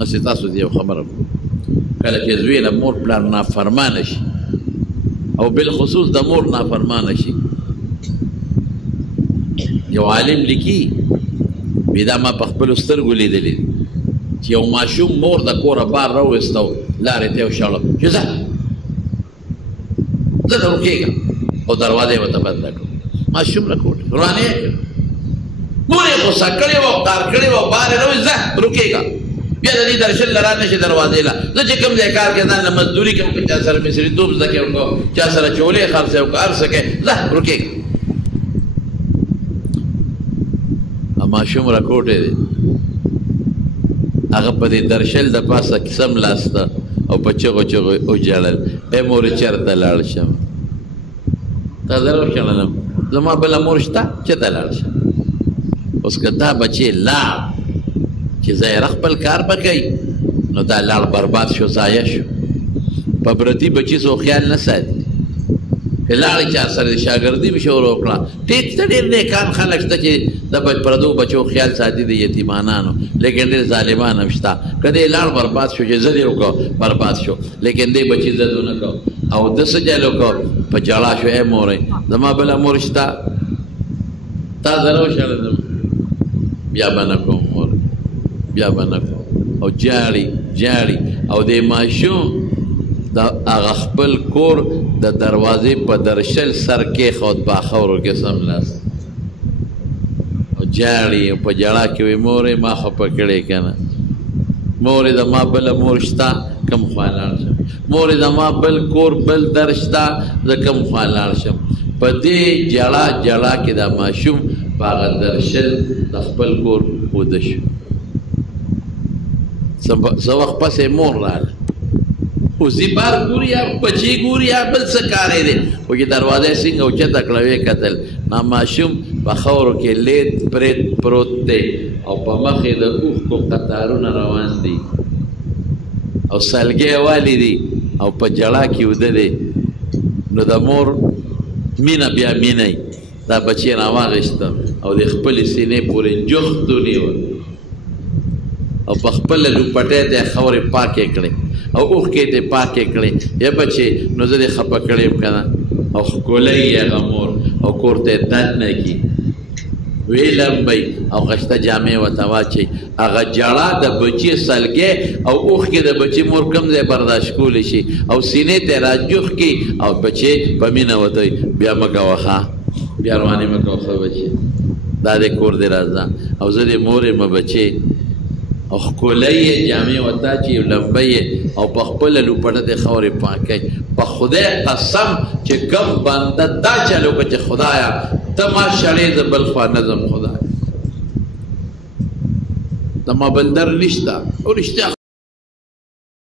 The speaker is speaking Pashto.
هسې تاسو ته یو خبره کله چې زوی له مور پلار نافرمانه شي او بالخصوص د مور نافرمانه شي یو عالم لیکي وی دا ما په خپلو سترګو لیدلي چې یو ماشوم مور د کوره بار راویسته او لارې ته یې وشړه چې ځه ته روکېږه او دروازه یې ورته بنده کړه ماشوم راکوټ روانه یې کړه مور یې غوسه کړې وه قار کړې وه بار یې راویست ځه روکېږه بیا د دې درشل له را نه شي دروازې له زه چې کوم ځای کار کوې ځان له مزدوري کوم که چا سره مصریتوب زده کړې وکړو چا سره چولې خرڅې وکړه هر څه کوې ځه روکېږه ماشوم راکوټی دی هغه په دې درشل د پاسه کیسه ملاسته او په چغو چغو وژړل ای مورې چېرته لاړ شم تا زه راوشړلم زما بله مور شته چېرته لاړ شم اوس که دا بچې لاړ چې ظاهره خپل کار به کوي نو دا لاړ برباد شو ضایع شو په پردي بچي څو خیال نه ساتي که لاړې چا سره د شاګردي به شروع وکړه ټیک ته ډېر نیکان خلک شته چې د پردو بچو خیال ساتي د یتیمانانو لیکن ډېر ظالمان هم شته که دی لاړ برباد شو چې زه دې وکړو برباد شو لیکن دی بچي زد ونه کړو او ده څه جهل وکړو په ژړا شو ای مورې زما بله مور شته تا زه راوشړېدم بیا به نه کوم مور بیا به نه کوم او جاړي او د ماشوم د هغه خپل کور د دروازې په درشل سر کېښود په خاورو کې سملاست او جاړي او په ژړا کې وایي مورې ما خفه کړې که نه مورې د ما بله مور شته کوم خوا لاړ شم مورې د ما بل کور بل در شته زه کوم خوا لاړ شم په دې ژړا کې دا ماشوم په هغه درشل د خپل کور وده شو څه وخت پسې مور راغله اوس یې بار ګوري یا بچی ګوري یا بل څه کار یې دی خو چې دروازه یې څنګه اوچته کړه ویې کتل نا ماشوم په خاورو کې لید پرېت پروت دی او په مخ یې د اوښکو قطارونه روان دي او سلګۍ والي دي او په ژړا کې وده دی نو د مور مینه بیا مینه دا بچی راواغېسته او د خپلې سینې پورې جوخت ونیوه او په خپله لوپټۍ ته یې خاورې پاکې کړې او اوښکې ته پاکې کړې یا بچې نو زه دې خفه کړی یم که نه او ښکلی یې هغه مور او کور ته یې دن نه کي ویې لمبئ او خشته جامې ورته واچئ هغه ژړا د بچي سلګۍ او اوښکې د بچي مور کوم ځای برداشت کولی شي او سینې ته یې راجوخ کړي او بچې په مینه ورته وایي بیا مه کوه ښه بیا روانې مه کوه ښه بچې دا دې کور دې راځه او زه دې مور یم بچې او ښکلی یې جامې ورته اچي لمبه یې او په خپله لوپټه دې خاورې پاکوي په خدای قسم چې کوم بنده دا چل وکړه چې خدایه ته ما شړې زه بل خوا نه ځم خدایه د ما بل در نشته او رښتیا